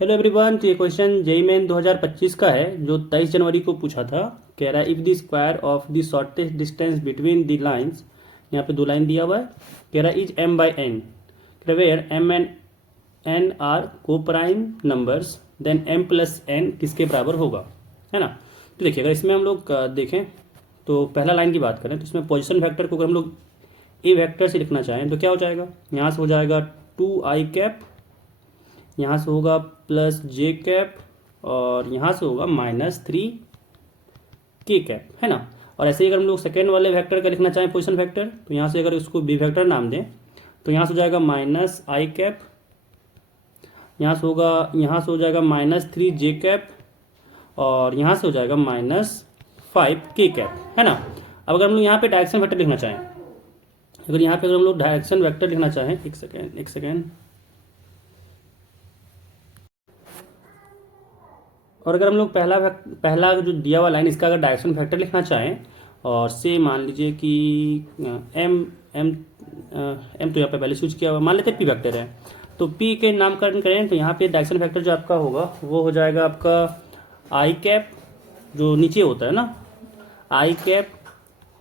Hello everyone. तो ये question JEE main 2025 का है जो 23 जनवरी को पूछा था। कह रहा है if the square of the shortest distance between the lines, यहाँ पे दो लाइन दिया हुआ है। कह रहा है is m by n, where m and n are coprime numbers, then m plus n किसके बराबर होगा, है ना। तो देखिए, अगर इसमें हम लोग देखें तो पहला लाइन की बात करें तो इसमें पोजिशन वैक्टर को अगर हम लोग ए वैक्टर से लिखना चाहें तो क्या हो जाएगा, यहाँ से हो जाएगा 2i कैप, यहाँ से होगा प्लस जे कैप, और यहाँ से होगा -3k कैप, है ना। और ऐसे ही अगर हम लोग सेकेंड वाले वेक्टर का लिखना चाहें पोजिशन वेक्टर, तो यहाँ से अगर इसको बी वेक्टर नाम दें तो यहाँ से हो जाएगा -i कैप, यहाँ से हो जाएगा -3j कैप, और यहाँ से हो जाएगा -5k कैप, है ना। अब अगर हम लोग यहाँ पे डायरेक्शन वेक्टर लिखना चाहें, अगर हम लोग डायरेक्शन वेक्टर लिखना चाहें, एक सेकेंड। और अगर हम लोग पहला जो दिया हुआ लाइन इसका अगर डायरेक्शन फैक्टर लिखना चाहें, और से मान लीजिए कि एम एम एम तो यहाँ पे पहले स्विच किया हुआ, मान लेते हैं पी वेक्टर है, तो पी के नामकरण करें तो यहाँ पे डायरेक्शन फैक्टर जो आपका होगा वो हो जाएगा आपका आई कैप, जो नीचे होता है ना, आई कैप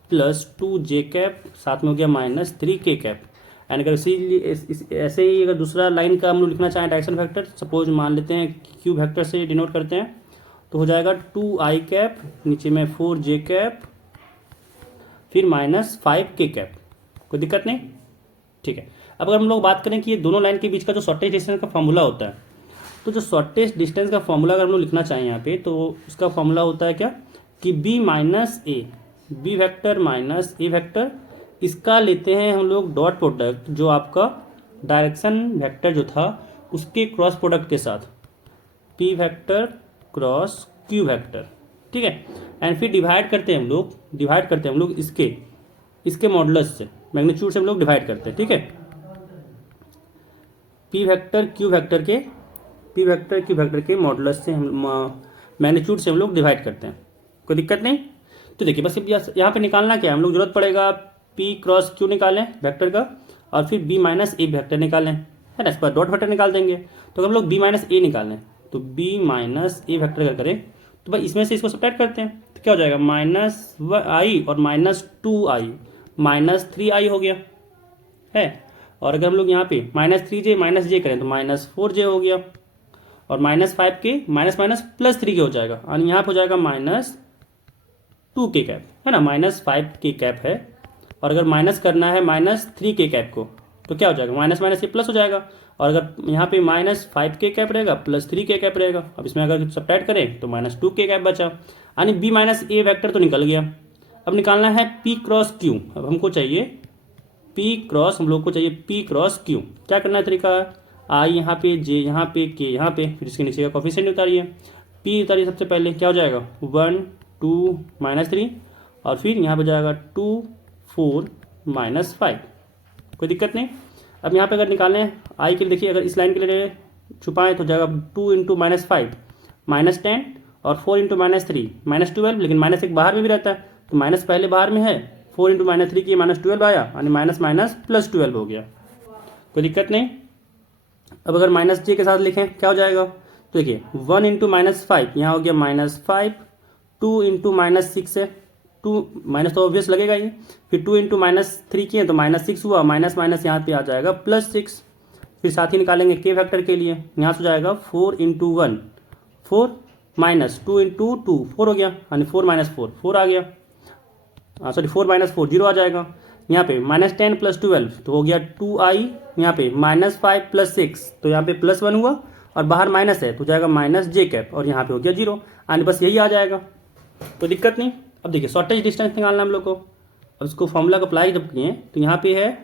प्लस 2j कैप, साथ में हो गया -3k कैप। एंड अगर ऐसे ही अगर दूसरा लाइन का हम लोग लिखना चाहें डायरेक्शन फैक्टर, सपोज मान लेते हैं क्यू फैक्टर से डिनोट करते हैं, तो हो जाएगा 2i कैप, नीचे में 4j कैप, फिर -5k कैप। कोई दिक्कत नहीं, ठीक है। अब अगर हम लोग बात करें कि ये दोनों लाइन के बीच का जो शॉर्टेज डिस्टेंस का फॉर्मूला होता है, तो जो शॉर्टेज डिस्टेंस का फॉर्मूला अगर हम लोग लिखना चाहें यहाँ पे, तो उसका फॉर्मूला होता है क्या कि बी वेक्टर माइनस ए वेक्टर, इसका लेते हैं हम लोग डॉट प्रोडक्ट जो आपका डायरेक्शन वेक्टर जो था उसके क्रॉस प्रोडक्ट के साथ, P vector cross Q vector, ठीक है। एंड फिर डिवाइड करते हैं हम लोग इसके मॉडुलस से, मैग्नीट्यूड से हम लोग डिवाइड करते हैं, ठीक है। पी वेक्टर क्यू वेक्टर के मॉडुलस से हम मैग्नीट्यूड से हम लोग डिवाइड करते हैं, कोई दिक्कत नहीं। तो देखिए, बस यहाँ पे निकालना क्या है, हम लोग जरूरत पड़ेगा पी क्रॉस क्यू निकालें वेक्टर का, और फिर बी माइनस ए वेक्टर निकालें, है ना। इस पर डॉट वेक्टर निकाल देंगे, तो अगर हम लोग बी माइनस ए निकालें तो बी माइनस ए वेक्टर अगर करें तो भाई इसमें से इसको सब्ट्रैक्ट करते हैं तो क्या हो जाएगा, -i और -2i, -3i हो गया है। और अगर हम लोग यहाँ पे -3j -j करें तो -4j हो गया, और -5k +3k हो जाएगा, और यहाँ पे हो जाएगा -2k कैप, है ना, -5k कैप है। और अगर माइनस करना है -3k कैप को तो क्या हो जाएगा, माइनस माइनस ये प्लस हो जाएगा, और अगर यहाँ पे -5k कैप रहेगा +3k कैप रहेगा। अब इसमें अगर सब्ट्रैक्ट करें तो -2k कैप बचा, यानी बी माइनस ए वैक्टर तो निकल गया। अब निकालना है पी क्रॉस क्यू, अब हमको चाहिए पी क्रॉस क्यू। क्या करना है तरीका, आई यहाँ पे, जे यहाँ पे, के यहाँ पे, फिर इसके नीचे का कोफिशिएंट उतारिए, पी उतारिए सबसे पहले, क्या हो जाएगा 1 2 -3, और फिर यहाँ पे जाएगा 2 4 -5, कोई दिक्कत नहीं। अब यहाँ पे अगर निकालें आई के लिए, देखिए अगर इस लाइन के लिए छुपाएं तो जाएगा 2 × -5 -10, और 4 × -3 -12, लेकिन माइनस एक बाहर में भी रहता है तो माइनस पहले बाहर में है, 4 × -3 की -12 आया, यानी माइनस +12 हो गया, कोई दिक्कत नहीं। अब अगर -j के साथ लिखें क्या हो जाएगा, तो देखिए 1 × -5 यहाँ हो गया -5, 2 × -6 है, 2 माइनस तो ऑब्वियस लगेगा ही, फिर 2 × -3 किए तो -6 हुआ, माइनस माइनस यहाँ पे आ जाएगा +6। फिर साथ ही निकालेंगे के फैक्टर के लिए, यहाँ से हो जाएगा 4 × 1 4 -2 × 2 4 हो गया, यानी 4 - 4 4 आ गया, सॉरी 4 - 4 0 आ जाएगा। यहाँ पे -10 + 12 तो हो गया 2i, यहाँ पे -5 + 6 तो यहाँ पे +1 हुआ, और बाहर माइनस है तो जाएगा -j कैप, और यहाँ पे हो गया 0, यानी बस यही आ जाएगा, तो दिक्कत नहीं। अब देखिए शॉर्टेज डिस्टेंस निकालना हम लोग को, अब इसको फॉर्मूला को अप्लाई जब किए तो यहाँ पे है,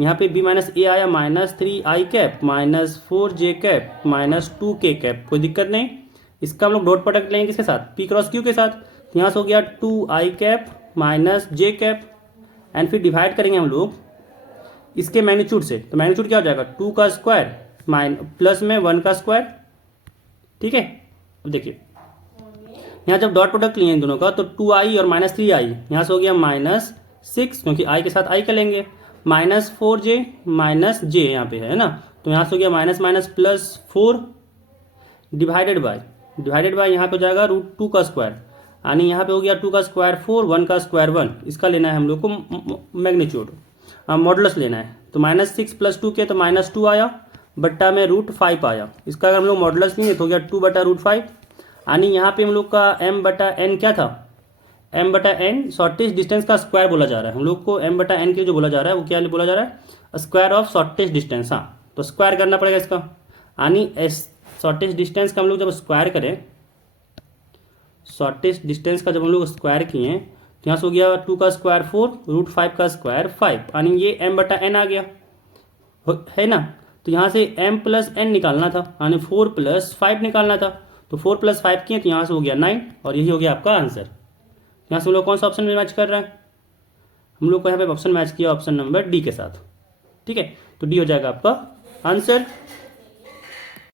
यहाँ पे बी माइनस ए आया -3i cap -4j cap -2k cap, कोई दिक्कत नहीं। इसका हम लोग डॉट प्रोडक्ट लेंगे किसके साथ, पी क्रॉस क्यू के साथ, तो यहाँ से हो गया 2i cap -j cap, and फिर डिवाइड करेंगे हम लोग इसके मैग्नीट्यूड से, तो मैग्नीट्यूड क्या हो जाएगा 2 का स्क्वायर प्लस में 1 का स्क्वायर, ठीक है। अब देखिए यहाँ जब डॉट प्रोडक्ट लिए इन दोनों का तो 2i और -3i, यहाँ से हो गया -6, क्योंकि i के साथ i का लेंगे, -4j -j यहाँ पे है ना, तो यहाँ से हो गया माइनस माइनस +4, डिवाइडेड बाय यहाँ पे हो जाएगा √2 का स्क्वायर, यानी यहाँ पे हो गया 2 का स्क्वायर 4, 1 का स्क्वायर 1, इसका लेना है हम लोग को मैग्नीट्यूड, मॉडुलस लेना है। तो -6 + 2 के तो -2 आया, बट्टा में √5 आया। इसका अगर हम लोग मॉडुलस लेंगे तो हो गया 2/√5, यानी यहाँ पे हम लोग का m/n क्या था, m/n शॉर्टेस्ट डिस्टेंस का स्क्वायर बोला जा रहा है हम लोग को। m/n के जो बोला जा रहा है वो क्या बोला जा रहा है, स्क्वायर ऑफ शॉर्टेस्ट डिस्टेंस। हाँ, तो स्क्वायर करना पड़ेगा इसका, यानी शॉर्टेस्ट डिस्टेंस का हम लोग जब स्क्वायर करें, शॉर्टेस्ट डिस्टेंस का जब हम लोग स्क्वायर किए तो यहाँ से हो गया 2 का स्क्वायर 4, √5 का स्क्वायर 5, यानी ये m/n आ गया, है ना। तो यहाँ से m + n निकालना था, यानी 4 + 5 निकालना था। तो 4 + 5 किए तो यहाँ से हो गया 9, और यही हो गया आपका आंसर। यहाँ से हम लोग कौन सा ऑप्शन में मैच कर रहा है, हम लोग को यहाँ पे ऑप्शन मैच किया ऑप्शन नंबर डी के साथ। ठीक है, तो डी हो जाएगा आपका आंसर।